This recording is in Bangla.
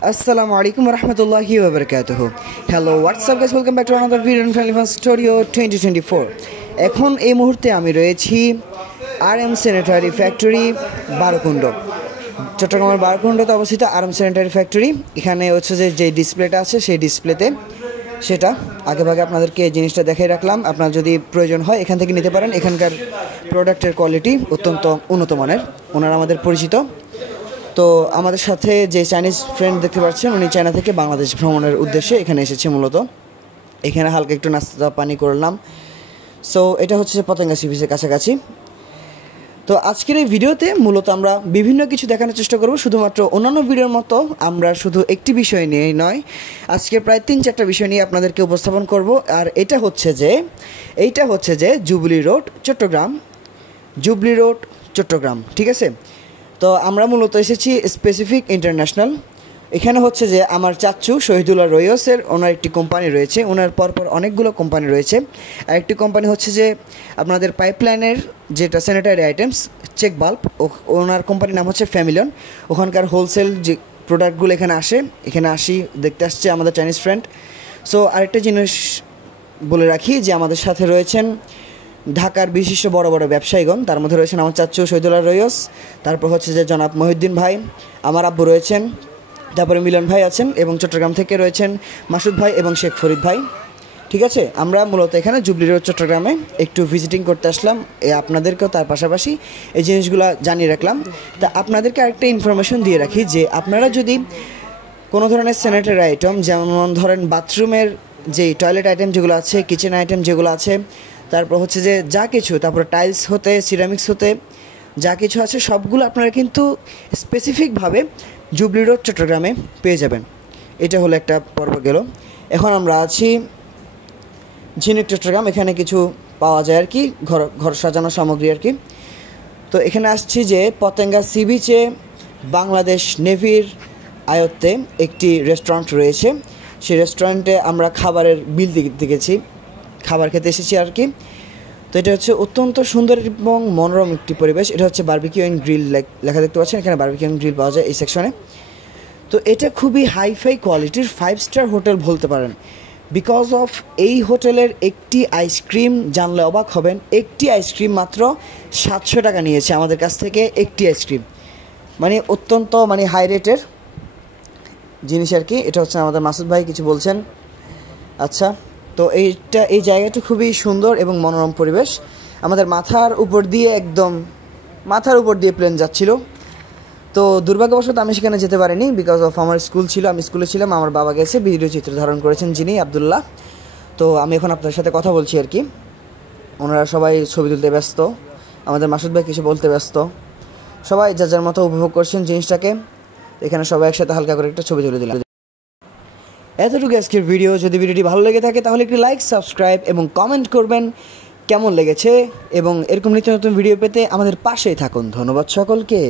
Assalamu alaikum warahmatullahi wabarakatuh. Hello, what's up guys? Welcome back to another video in Family Fun Studio 2024. এখন এই মুহূর্তে আমি রয়েছি RM Sanitary Factory বারকুণ্ড। চট্টগ্রামের বারকুণ্ডতে অবস্থিত RM Sanitary Factory। এখানে হচ্ছে যে ডিসপ্লেটা আছে সেই ডিসপ্লেতে সেটা আগেভাগে আপনাদেরকে এই জিনিসটা দেখাই রাখলাম। আপনার যদি প্রয়োজন হয় এখান থেকে নিতে পারেন। এখানকার প্রোডাক্টের কোয়ালিটি অত্যন্ত উন্নত মানের। ওনারা আমাদের পরিচিত। তো আমাদের সাথে যে চাইনিজ ফ্রেন্ড দেখতে পাচ্ছেন উনি চায়না থেকে বাংলাদেশ ভ্রমণের উদ্দেশ্যে এখানে এসেছে মূলত। এখানে হালকা একটু নাস্তা পানি করলাম। সো এটা হচ্ছে পতেঙ্গা সি বিচের কাছাকাছি। তো আজকের এই ভিডিওতে মূলত আমরা বিভিন্ন কিছু দেখানোর চেষ্টা করব। শুধুমাত্র অন্যান্য ভিডিওর মতো আমরা শুধু একটি বিষয় নিয়ে নয়, আজকে প্রায় 3-4টা বিষয় নিয়ে আপনাদেরকে উপস্থাপন করব। আর এইটা হচ্ছে যে জুবলি রোড চট্টগ্রাম, ঠিক আছে। তো আমরা মূলত এসেছি স্পেসিফিক ইন্টারন্যাশনাল। এখানে হচ্ছে যে আমার চাচ্চু শহীদুল্লাহ রয়্যসের ওনার একটি কোম্পানি রয়েছে। ওনার পরপর অনেকগুলো কোম্পানি রয়েছে। আরেকটি কোম্পানি হচ্ছে যে আপনাদের পাইপলাইনের যেটা স্যানিটারি আইটেমস চেক বাল্ব, ওনার কোম্পানির নাম হচ্ছে ফ্যামিলিয়ন। ওখানকার হোলসেল যে প্রোডাক্টগুলো এখানে আসি দেখতে আসছে আমাদের চাইনিজ ফ্রেন্ড। সো আরেকটা জিনিস বলে রাখি যে আমাদের সাথে রয়েছেন ঢাকার বিশিষ্ট বড় বড় ব্যবসায়ীগণ। তার মধ্যে রয়েছেন আমার চাচ্চু শহীদুল্লাহ রয়্যস, তারপর হচ্ছে যে জনাব মহিউদ্দিন ভাই, আমার আব্বু রয়েছেন, তারপরে মিলন ভাই আছেন, এবং চট্টগ্রাম থেকে রয়েছেন মাসুদ ভাই এবং শেখ ফরিদ ভাই, ঠিক আছে। আমরা মূলত এখানে জুবলি রোড চট্টগ্রামে একটু ভিজিটিং করতে আসলাম। আপনাদেরকেও তার পাশাপাশি এই জিনিসগুলো জানিয়ে রাখলাম। তা আপনাদেরকে আরেকটা ইনফরমেশন দিয়ে রাখি যে আপনারা যদি কোনো ধরনের স্যানিটারি আইটেম, যেমন ধরেন বাথরুমের যে টয়লেট আইটেম যেগুলো আছে, কিচেন আইটেম যেগুলো আছে, তারপর হচ্ছে যে যা কিছু, তারপর টাইলস হতে সিরামিক্স হতে যা কিছু আছে সবগুলো আপনারা কিন্তু স্পেসিফিকভাবে জুবলি রোড চট্টগ্রামে পেয়ে যাবেন। এটা হলো একটা পর্ব গেল। এখন আমরা আছি ঝিনুক চট্টগ্রাম। এখানে কিছু পাওয়া যায় আর কি, ঘর সাজানো সামগ্রী আর কি। তো এখানে আসছি যে পতেঙ্গা সি বিচে বাংলাদেশ নেভির আয়ত্তে একটি রেস্টুরেন্ট রয়েছে। সেই রেস্টুরেন্টে আমরা খাবারের বিল দেখেছি, খাবার খেতে এসেছি আর কি। তো এটা হচ্ছে অত্যন্ত সুন্দর এবং মনোরম একটি পরিবেশ। এটা হচ্ছে বারবিকিউ অ্যান্ড গ্রিল লেখা দেখতে পাচ্ছেন। এখানে বারবিকিউ অ্যান্ড গ্রিল পাওয়া যায় এই সেকশনে। তো এটা খুবই হাইফাই কোয়ালিটির 5 স্টার হোটেল বলতে পারেন। বিকজ অফ এই হোটেলের একটি আইসক্রিম জানলে অবাক হবেন। একটি আইসক্রিম মাত্র 700 টাকা নিয়েছে আমাদের কাছ থেকে, একটি আইসক্রিম। মানে অত্যন্ত হাই রেটের জিনিস আর কি। এটা হচ্ছে আমাদের মাসুদ ভাই কিছু বলছেন। আচ্ছা, তো এই জায়গাটা খুবই সুন্দর এবং মনোরম পরিবেশ। আমাদের মাথার উপর দিয়ে প্লেন যাচ্ছিল। তো দুর্ভাগ্যবশত আমি সেখানে যেতে পারিনি, বিকজ অফ আমার স্কুল ছিল, আমি স্কুলে ছিলাম। আমার বাবা গেছে, ভিডিও চিত্র ধারণ করেছেন যিনি আবদুল্লাহ। তো আমি এখন আপনাদের সাথে কথা বলছি আর কি। ওনারা সবাই ছবি তুলতে ব্যস্ত, আমাদের মাসুদ ভাই কিছু বলতে ব্যস্ত। সবাই যার যার মতো উপভোগ করছেন জিনিসটাকে। এখানে সবাই একসাথে হালকা করে একটা ছবি তুলে দিলাম। এতটুকু আজকের ভিডিও। যদি ভিডিওটি ভালো লেগে থাকে তাহলে একটি লাইক, সাবস্ক্রাইব এবং কমেন্ট করবেন কেমন লেগেছে, এবং এরকম নিত্য নতুন ভিডিও পেতে আমাদের পাশেই থাকুন। ধন্যবাদ সকলকে।